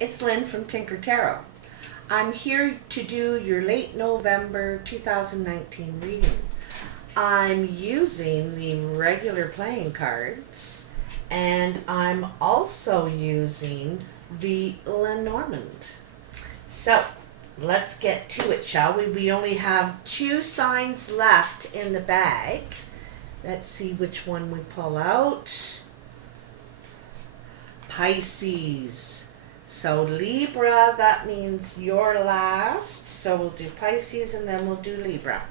It's Lynn from Tinker Tarot. I'm here to do your late November 2019 reading. I'm using the regular playing cards and I'm also using the Lenormand. So let's get to it, shall we? We only have 2 signs left in the bag. Let's see which one we pull out. Pisces. So Libra, that means you're last. So we'll do Pisces and then we'll do Libra.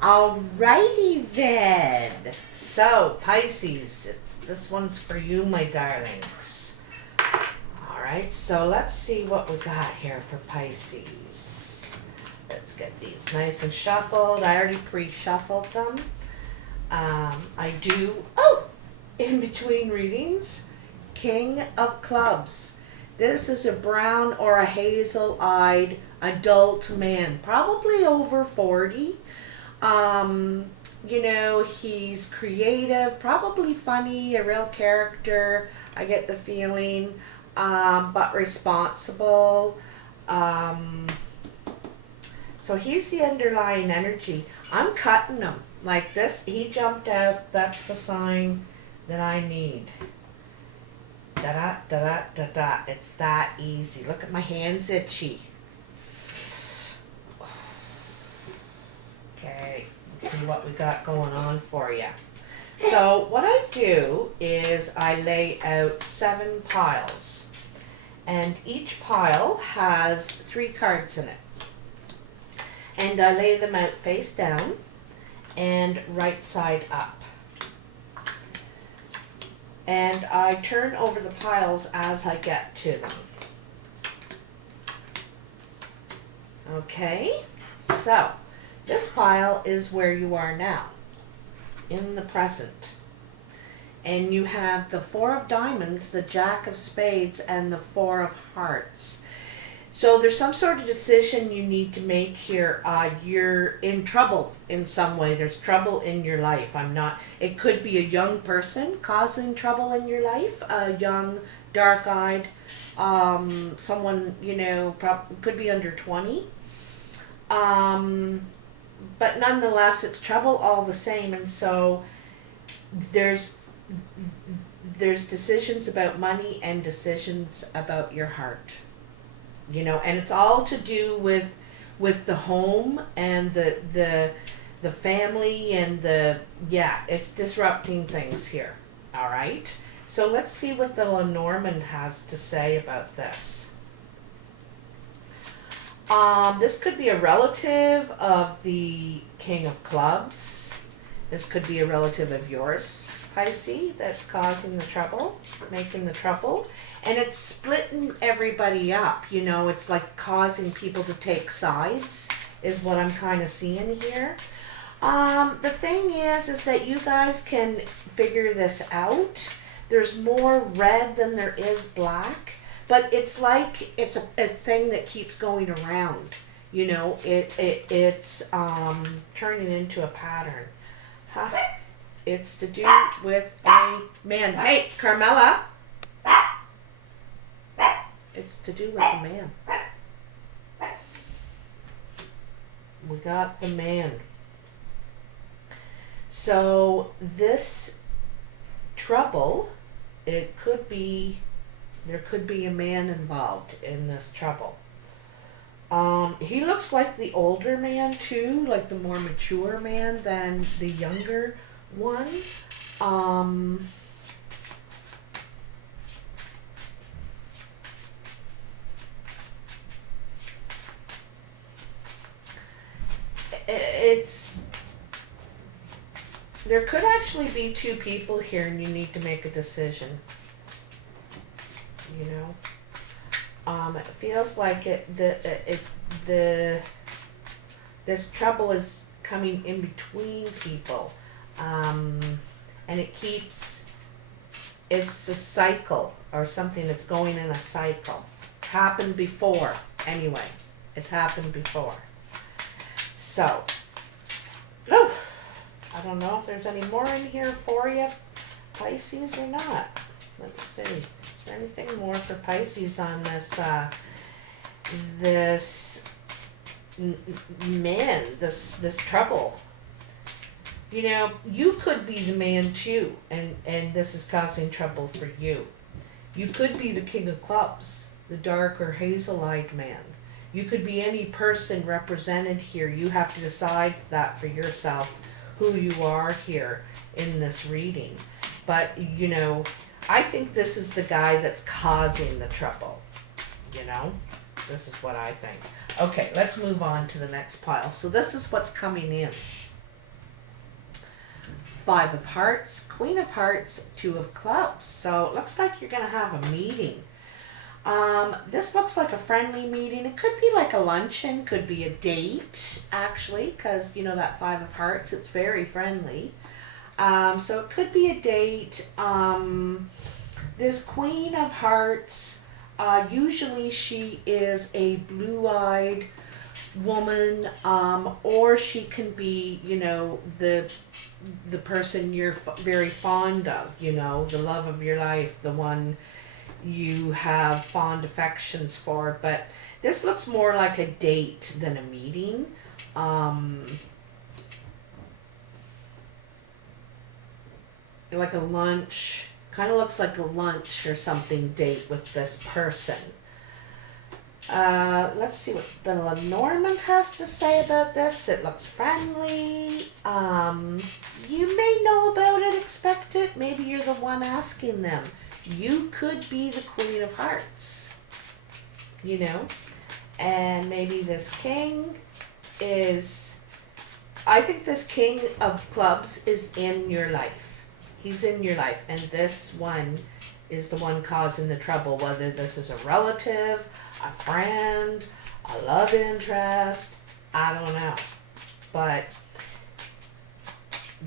Alrighty then. So Pisces, this one's for you, my darlings. Alright, so let's see what we got here for Pisces. Let's get these nice and shuffled. I already pre-shuffled them. I do, in between readings, King of Clubs. This is a brown or a hazel-eyed adult man, probably over 40. You know, he's creative, probably funny, a real character, I get the feeling, but responsible. So he's the underlying energy. I'm cutting him like this. He jumped out. That's the sign that I need. Da da da da da. It's that easy. Look at my hands itchy. Okay, let's see what we got going on for you. So what I do is I lay out 7 piles, and each pile has 3 cards in it. And I lay them out face down and right side up. And I turn over the piles as I get to them. Okay, so this pile is where you are now, in the present. And you have the 4 of diamonds, the Jack of spades, and the 4 of hearts. So there's some sort of decision you need to make here. You're in trouble in some way. There's trouble in your life. It could be a young person causing trouble in your life, a young, dark-eyed, someone, you know, could be under 20. But nonetheless, it's trouble all the same. And so there's decisions about money and decisions about your heart. You know, and it's all to do with the home and the family and it's disrupting things here. All right. So let's see what the Lenormand has to say about this. This could be a relative of the King of Clubs. This could be a relative of yours, Pisces, that's causing the trouble, making the trouble. And it's splitting everybody up, you know, it's like causing people to take sides, is what I'm kind of seeing here. The thing is that you guys can figure this out. There's more red than there is black, but it's like it's a thing that keeps going around, you know, it's turning into a pattern. It's to do with a man. Hey, Carmela. It's to do with a man. We got the man. So this trouble, there could be a man involved in this trouble. He looks like the older man too, like the more mature man than the younger one. There could actually be 2 people here and you need to make a decision, you know. It feels like this trouble is coming in between people, and it's a cycle or something that's going in a cycle. Happened before, anyway. It's happened before. So, I don't know if there's any more in here for you, Pisces, or not. Let's see. Is there anything more for Pisces on this, this man, this trouble? You know, you could be the man too, and this is causing trouble for you. You could be the King of Clubs, the darker hazel-eyed man. You could be any person represented here. You have to decide that for yourself, who you are here in this reading. But, you know, I think this is the guy that's causing the trouble. You know, this is what I think. Okay, let's move on to the next pile. So this is what's coming in. 5 of Hearts, Queen of Hearts, 2 of Clubs. So it looks like you're going to have a meeting. This looks like a friendly meeting. It could be like a luncheon, could be a date, actually, because, you know, that 5 of Hearts, it's very friendly. So it could be a date. This Queen of Hearts, usually she is a blue-eyed woman, or she can be, you know, the person you're very fond of, you know, the love of your life, the one you have fond affections for. But this looks more like a date than a meeting. Like a lunch, kind of looks like a lunch or something date with this person. Let's see what the Lenormand has to say about this. It looks friendly. You may know about it, expect it. Maybe you're the one asking them. You could be the Queen of Hearts, you know, and maybe this King is, I think this King of Clubs is in your life. He's in your life, and this one is the one causing the trouble, whether this is a relative, a friend, a love interest, I don't know. But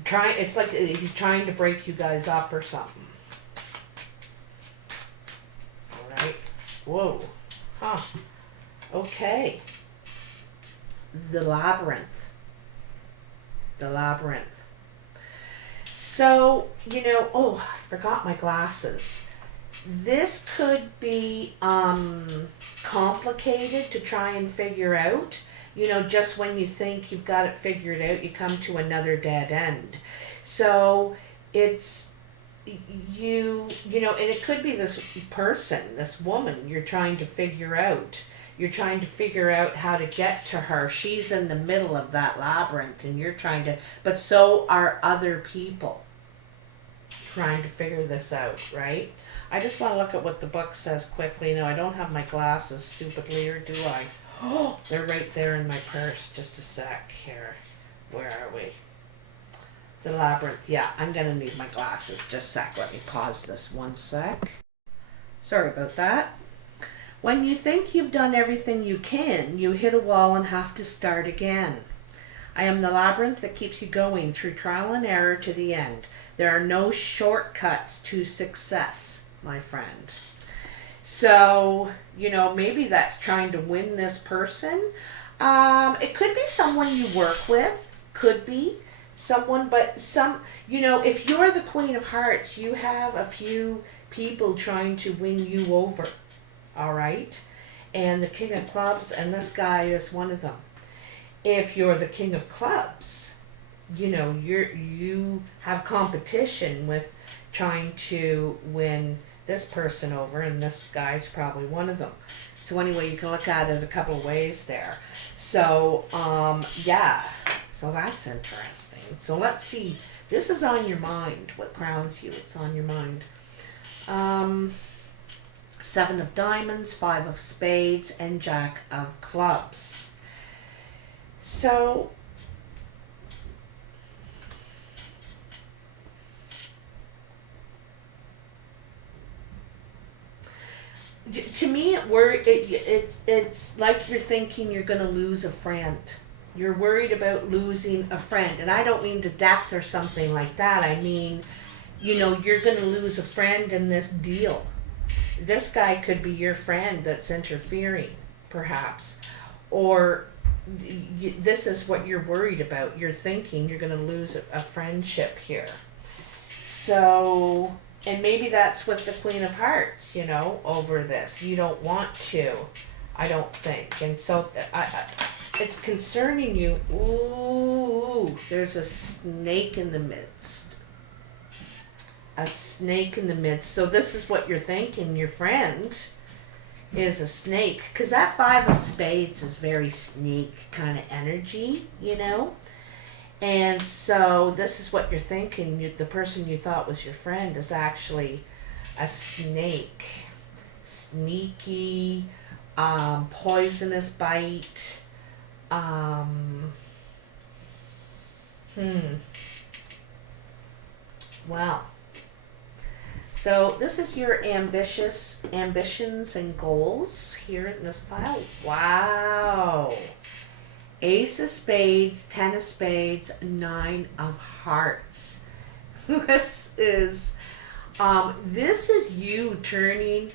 it's like he's trying to break you guys up or something. Alright. Whoa. Huh. Okay. The Labyrinth. The Labyrinth. So, you know, oh, I forgot my glasses. This could be complicated to try and figure out. You know, just when you think you've got it figured out, you come to another dead end. So it's, you know, and it could be this person, this woman you're trying to figure out. You're trying to figure out how to get to her. She's in the middle of that labyrinth, and you're trying to, but so are other people trying to figure this out, right? I just want to look at what the book says quickly. No, I don't have my glasses, stupidly, or do I? Oh, they're right there in my purse. Just a sec here. Where are we? The Labyrinth. Yeah, I'm going to need my glasses. Just a sec. Let me pause this 1 sec. Sorry about that. When you think you've done everything you can, you hit a wall and have to start again. I am the labyrinth that keeps you going through trial and error to the end. There are no shortcuts to success, my friend. So, you know, maybe that's trying to win this person. It could be someone you work with. Could be someone, but you know, if you're the Queen of Hearts, you have a few people trying to win you over. All right, and the King of Clubs, and this guy is one of them. If you're the King of Clubs, you know, you have competition with trying to win this person over, and this guy's probably one of them. So anyway, you can look at it a couple of ways there. So yeah, so that's interesting. So let's see. This is on your mind. What crowns you? It's on your mind. 7 of Diamonds, 5 of Spades, and Jack of Clubs. So, to me, it's like you're thinking you're going to lose a friend. You're worried about losing a friend. And I don't mean to death or something like that. I mean, you know, you're going to lose a friend in this deal. This guy could be your friend that's interfering, perhaps. Or this is what you're worried about. You're thinking you're going to lose a friendship here. So, And maybe that's with the Queen of Hearts, you know, over this. You don't want to, I don't think. And so it's concerning you. Ooh, there's a snake in the midst. A snake in the midst. So this is what you're thinking. Your friend is a snake. Because that 5 of spades is very snake kind of energy, you know. And so this is what you're thinking. The person you thought was your friend is actually a snake. Sneaky, poisonous bite. Well, so this is your ambitions and goals here in this pile. Wow. Ace of spades, 10 of spades, 9 of hearts. This is you turning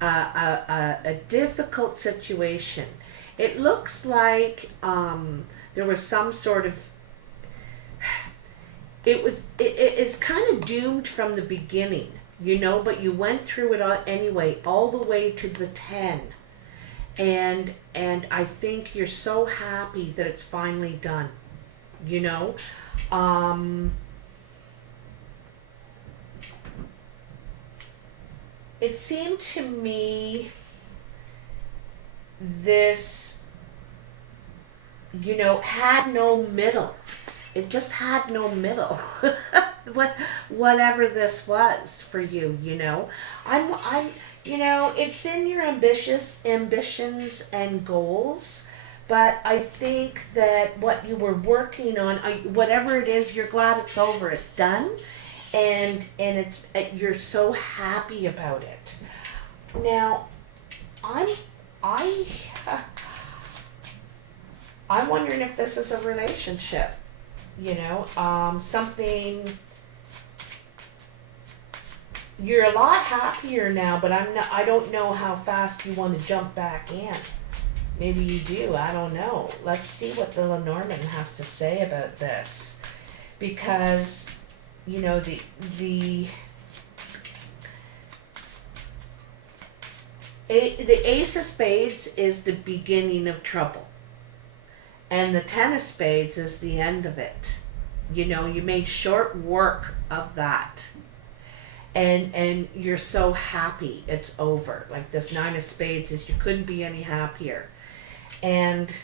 a difficult situation. It looks like there was some sort of, it's kind of doomed from the beginning, you know, but you went through it anyway, all the way to the 10. And I think you're so happy that it's finally done, you know. It seemed to me this, you know, had no middle. It just had no middle. Whatever this was for you, you know. I'm you know, it's in your ambitions and goals, but I think that what you were working on, whatever it is, you're glad it's over, it's done, and it's you're so happy about it. Now, I'm wondering if this is a relationship, you know, something. You're a lot happier now, but I don't know how fast you want to jump back in. Maybe you do, I don't know. Let's see what the Lenormand has to say about this. Because, you know, the Ace of Spades is the beginning of trouble. And the 10 of Spades is the end of it. You know, you made short work of that. And you're so happy it's over. Like this 9 of Spades is, you couldn't be any happier. And,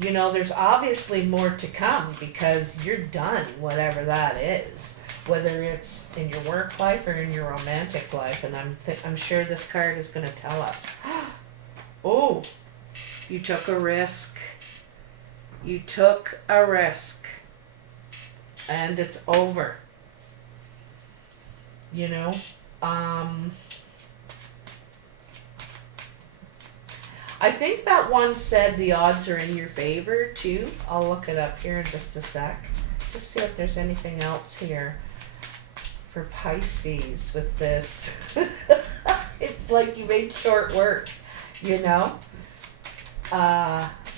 you know, there's obviously more to come because you're done, whatever that is. Whether it's in your work life or in your romantic life. And I'm sure this card is going to tell us. Oh, you took a risk. You took a risk. And it's over. You know, I think that one said the odds are in your favor too. I'll look it up here in just a sec. Just see if there's anything else here for Pisces with this. It's like you made short work, you know.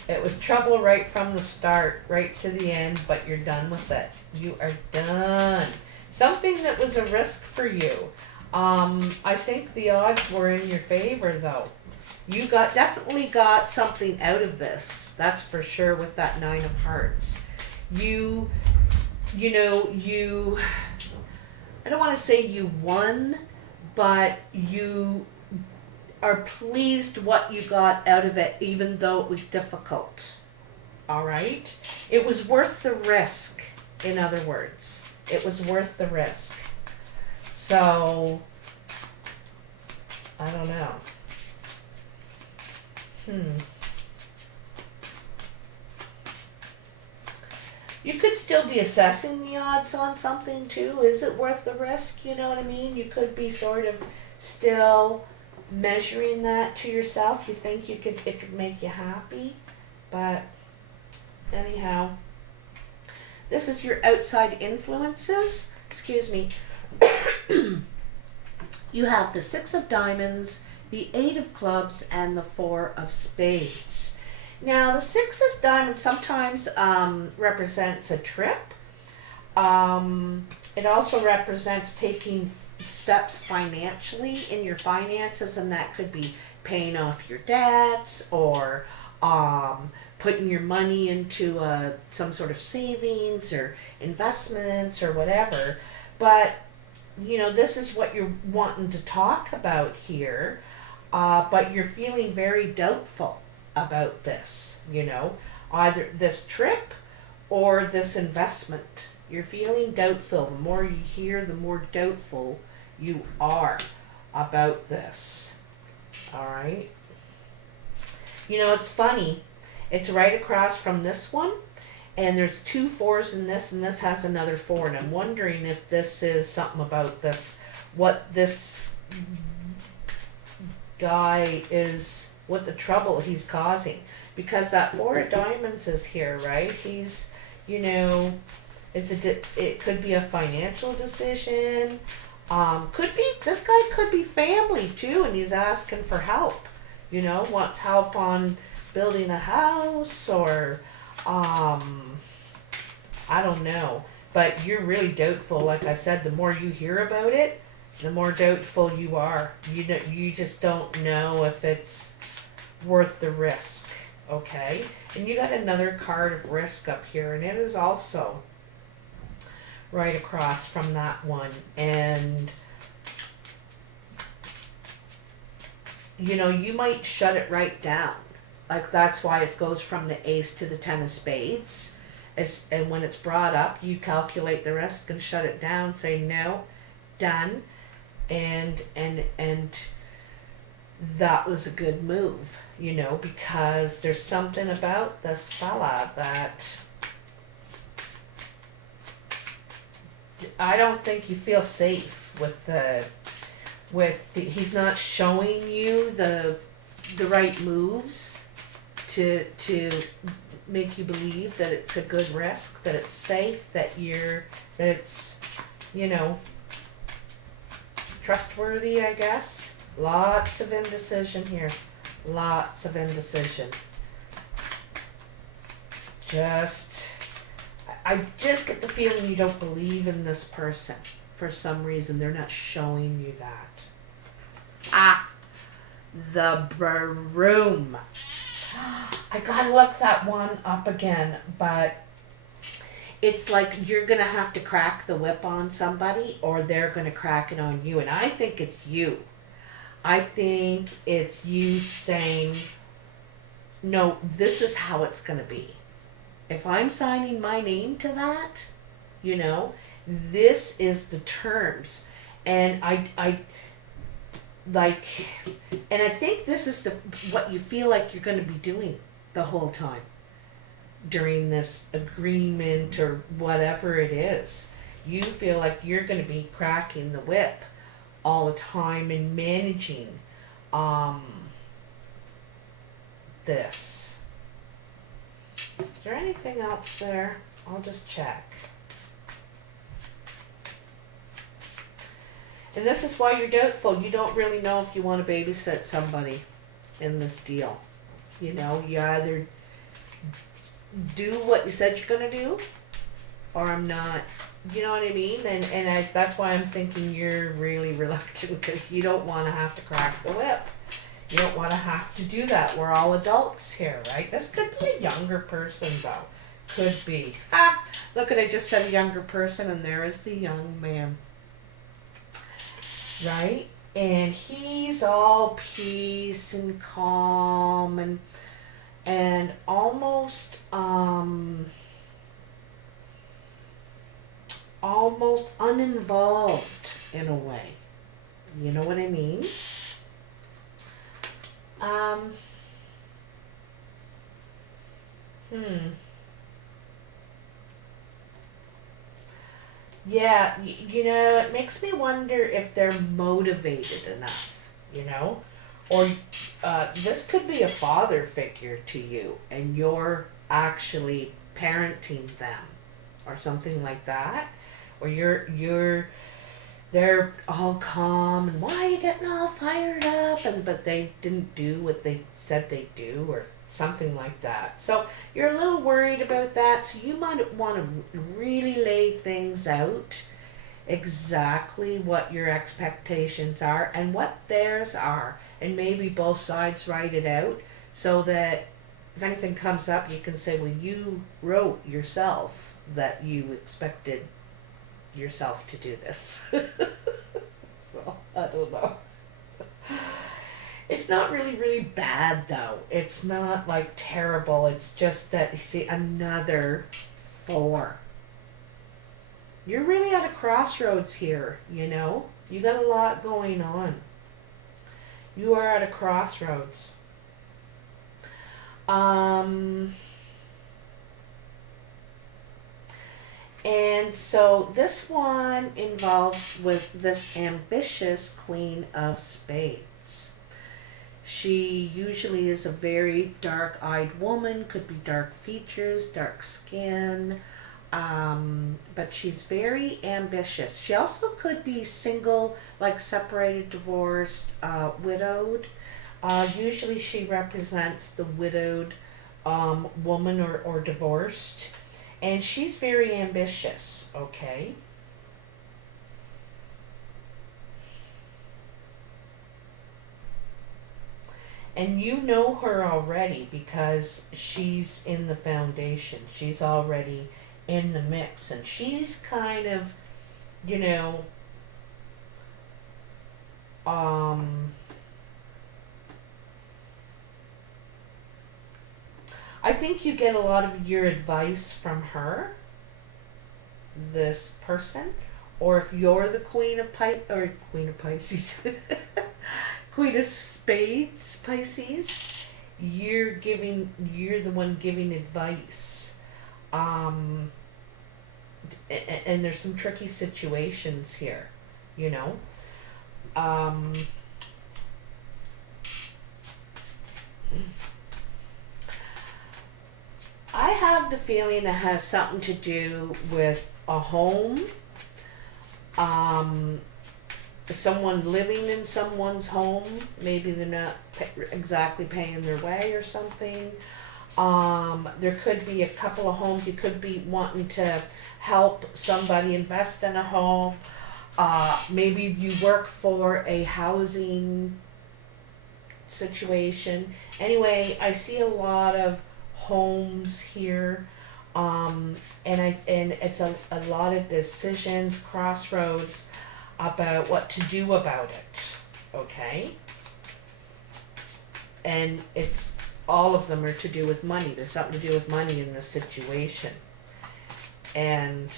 It was trouble right from the start, right to the end, but you're done with it. You are done. Something that was a risk for you. I think the odds were in your favor though. You definitely got something out of this. That's for sure with that 9 of Hearts. You know, I don't want to say you won, but you are pleased what you got out of it even though it was difficult. All right? It was worth the risk, in other words. It was worth the risk. So, I don't know. You could still be assessing the odds on something too. Is it worth the risk? You know what I mean? You could be sort of still measuring that to yourself. You think it could make you happy. But anyhow, this is your outside influences. Excuse me. You have the 6 of Diamonds, the 8 of Clubs, and the 4 of Spades. Now, the 6 of Diamonds sometimes represents a trip. It also represents taking steps financially in your finances, and that could be paying off your debts or putting your money into some sort of savings or investments or whatever. But this is what you're wanting to talk about here, but you're feeling very doubtful about this, either this trip or this investment. You're feeling doubtful. The more you hear, the more doubtful you are about this. All right? It's funny. It's right across from this one, and there's 2 4s in this, and this has another 4, and I'm wondering if this is something about this, what this guy is, what the trouble he's causing, because that 4 of diamonds is here, right? He's, it could be a financial decision, this guy could be family too, and he's asking for help, wants help on building a house, or I don't know, but you're really doubtful. Like I said, the more you hear about it, the more doubtful you are. You just don't know if it's worth the risk. Okay, and you got another card of risk up here, and it is also right across from that one. And you might shut it right down. Like, that's why it goes from the ace to the 10 of spades. And when it's brought up, you calculate the risk and shut it down, say no, done, and that was a good move, because there's something about this fella that I don't think you feel safe with he's not showing you the right moves to make you believe that it's a good risk, that it's safe, that it's trustworthy, I guess. Lots of indecision here. Lots of indecision. I just get the feeling you don't believe in this person for some reason. They're not showing you that. The broom. I gotta look that one up again, but it's like you're gonna have to crack the whip on somebody, or they're gonna crack it on you, and I think it's you. I think it's you saying, no, this is how it's gonna be. If I'm signing my name to that, this is the terms. And I think this is what you feel like you're going to be doing the whole time during this agreement or whatever it is. You feel like you're going to be cracking the whip all the time and managing this. Is there anything else there? I'll just check. And this is why you're doubtful. You don't really know if you want to babysit somebody in this deal. You either do what you said you're going to do, or I'm not. You know what I mean? And that's why I'm thinking you're really reluctant, because you don't want to have to crack the whip. You don't want to have to do that. We're all adults here, right? This could be a younger person, though. Could be. Look at, I just said a younger person, and there is the young man. Right? And he's all peace and calm and almost uninvolved in a way. You know what I mean? Yeah, it makes me wonder if they're motivated enough, or this could be a father figure to you, and you're actually parenting them, or something like that, or they're all calm, and why are you getting all fired up, but they didn't do what they said they'd do, or something like that. So you're a little worried about that, so you might want to really lay things out exactly what your expectations are and what theirs are, and maybe both sides write it out so that if anything comes up, you can say, well, you wrote yourself that you expected yourself to do this. So, I don't know. It's not really, really bad though. It's not like terrible. It's just that, you see, another 4. You're really at a crossroads here, you know? You got a lot going on. You are at a crossroads. And so this one involves with this ambitious Queen of Spades. She usually is a very dark-eyed woman, could be dark features, dark skin, but she's very ambitious. She also could be single, like separated, divorced, widowed. Usually she represents the widowed woman or divorced. And she's very ambitious, okay? And you know her already because she's in the foundation. She's already in the mix. And she's kind of, you know, I think you get a lot of your advice from her, this person, or if you're the Queen of Pisces, Queen of Spades, Pisces, you're the one giving advice, and there's some tricky situations here, you know. I have the feeling it has something to do with a home, someone living in someone's home. Maybe they're not exactly paying their way or something. There could be a couple of homes. You could be wanting to help somebody invest in a home. Maybe you work for a housing situation. Anyway, I see a lot of homes here, and it's a lot of decisions, crossroads about what to do about it, okay? And it's all of them are to do with money. There's something to do with money in this situation. And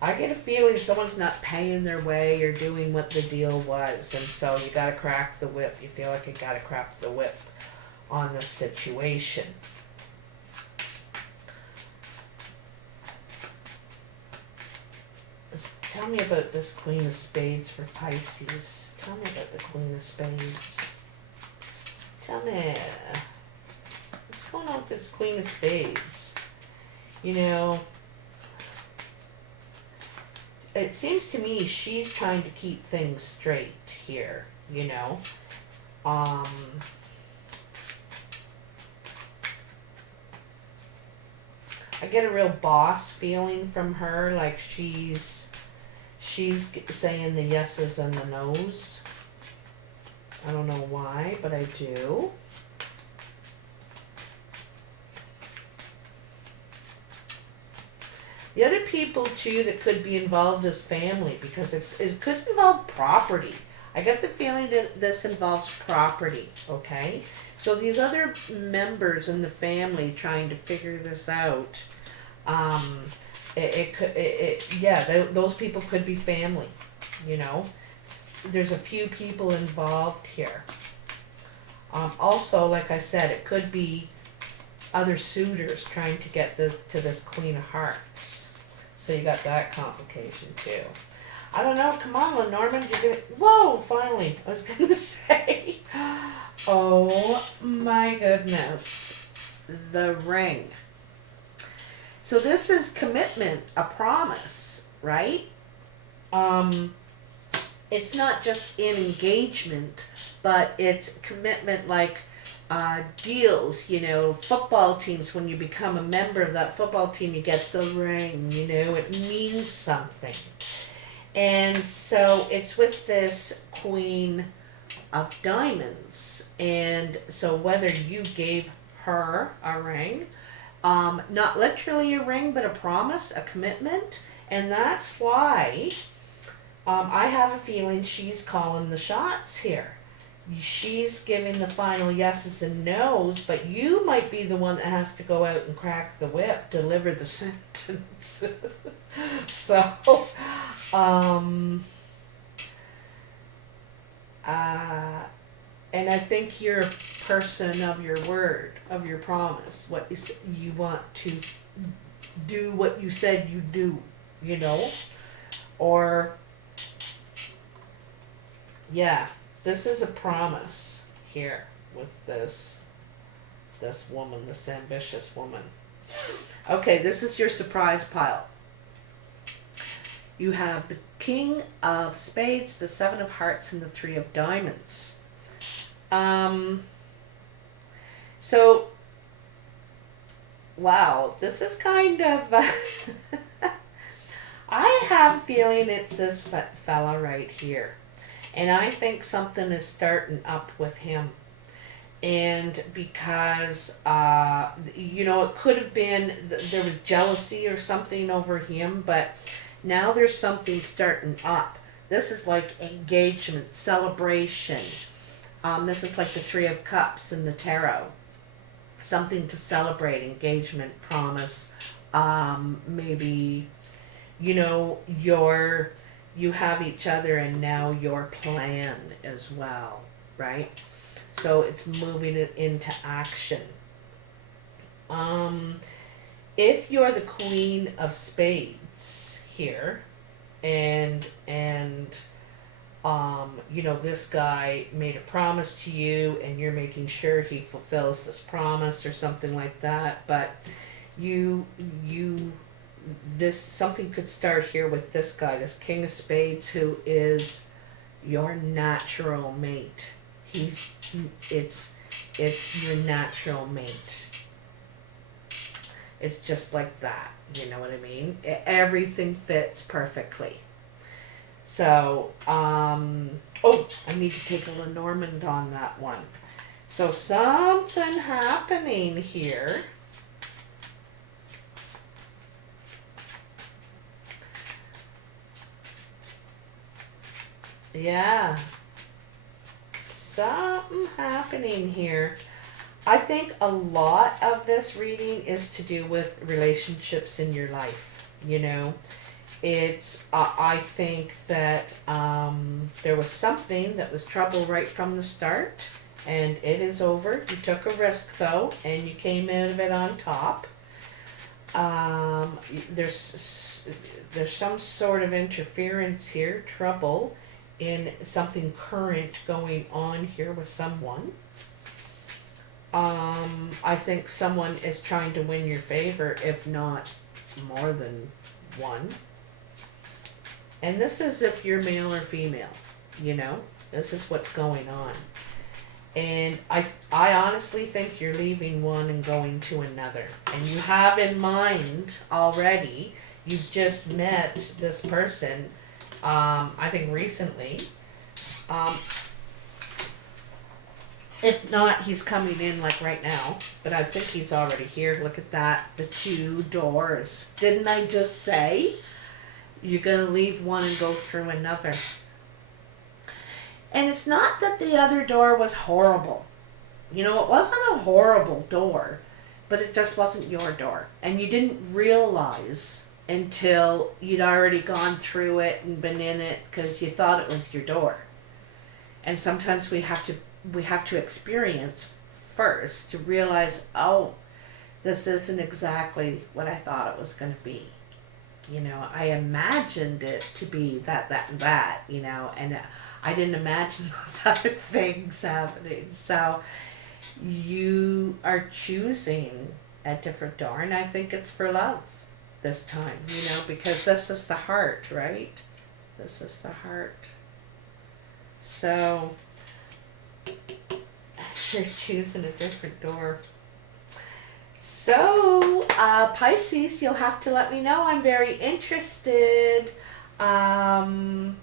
I get a feeling someone's not paying their way or doing what the deal was, and so you gotta crack the whip. You feel like you gotta crack the whip on the situation. Tell me about this Queen of Spades for Pisces. Tell me about the Queen of Spades. Tell me, what's going on with this Queen of Spades? You know, it seems to me she's trying to keep things straight here, you know. I get a real boss feeling from her, like she's saying the yeses and the nos. I don't know why, but I do. The other people too that could be involved is family, because it could involve property. I get the feeling that this involves property, okay? So these other members in the family trying to figure this out, those people could be family, you know? There's a few people involved here. Also, like I said, it could be other suitors trying to get to this Queen of Hearts. So you got that complication too. I don't know, come on, Lenormand, you're gonna, whoa, finally, I was gonna say, oh my goodness, the Ring. So this is commitment, a promise, right? It's not just an engagement, but it's commitment, like deals, you know, football teams, when you become a member of that football team, you get the ring, you know, it means something. And so it's with this Queen of Diamonds. And so whether you gave her a ring, not literally a ring, but a promise, a commitment, and that's why I have a feeling she's calling the shots here. She's giving the final yeses and nos, but you might be the one that has to go out and crack the whip, deliver the sentence. So, and I think you're a person of your word, of your promise. What you want to do, what you said you do, you know, or yeah. This is a promise here with this woman, this ambitious woman. Okay, this is your surprise pile. You have the King of Spades, the Seven of Hearts, and the Three of Diamonds. So, wow, this is kind of... I have a feeling it's this fella right here. And I think something is starting up with him. And because, you know, it could have been there was jealousy or something over him, but now there's something starting up. This is like engagement, celebration. This is like the Three of Cups in the tarot. Something to celebrate, engagement, promise, maybe, you know, you have each other and now your plan as well, right? So it's moving it into action. If you're the Queen of Spades here, and you know, this guy made a promise to you and you're making sure he fulfills this promise or something like that, but this something could start here with this guy, this King of Spades, who is your natural mate. It's your natural mate. It's just like that, you know what I mean? Everything fits perfectly. So, oh, I need to take a Lenormand on that one. So something happening here. Yeah, something happening here. I think a lot of this reading is to do with relationships in your life. You know, it's, I think that there was something that was trouble right from the start, and it is over. You took a risk though, and you came out of it on top. There's some sort of interference here, trouble in something current going on here with someone. I think someone is trying to win your favor, if not more than one. And this is if you're male or female, you know, this is what's going on. And I honestly think you're leaving one and going to another. And you have in mind already, you've just met this person, I think recently. If not, he's coming in like right now, but I think he's already here. Look at that, the two doors. Didn't I just say? You're going to leave one and go through another. And it's not that the other door was horrible. You know, it wasn't a horrible door, but it just wasn't your door. And you didn't realize until you'd already gone through it and been in it because you thought it was your door. And sometimes we have to experience first to realize, oh, this isn't exactly what I thought it was going to be. You know, I imagined it to be that, and that, you know, and I didn't imagine those other things happening. So you are choosing a different door, and I think it's for love this time, you know, because this is the heart, right? This is the heart. So They're choosing a different door. So, Pisces, you'll have to let me know. I'm very interested in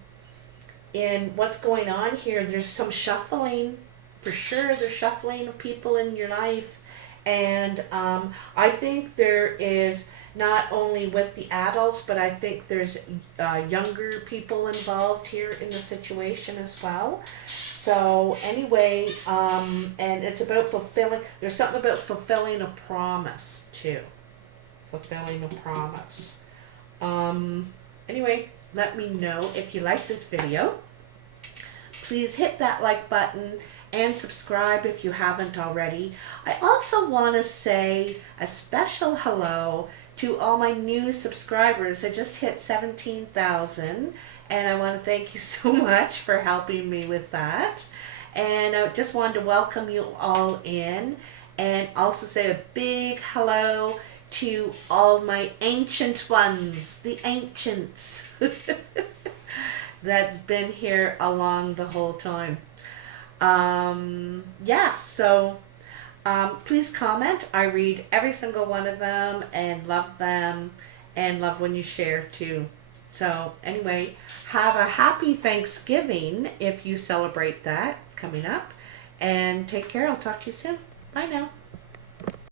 what's going on here. There's some shuffling, for sure. There's shuffling of people in your life. And I think there is not only with the adults, but I think there's younger people involved here in the situation as well. So anyway, and it's about fulfilling, there's something about fulfilling a promise too. Fulfilling a promise. Anyway, let me know if you like this video. Please hit that like button and subscribe if you haven't already. I also want to say a special hello to all my new subscribers. I just hit 17,000 and I want to thank you so much for helping me with that. And I just wanted to welcome you all in and also say a big hello to all my ancient ones, the ancients that's been here along the whole time. Yeah, so please comment. I read every single one of them and love when you share too. So anyway, have a happy Thanksgiving if you celebrate that coming up, and take care. I'll talk to you soon. Bye now.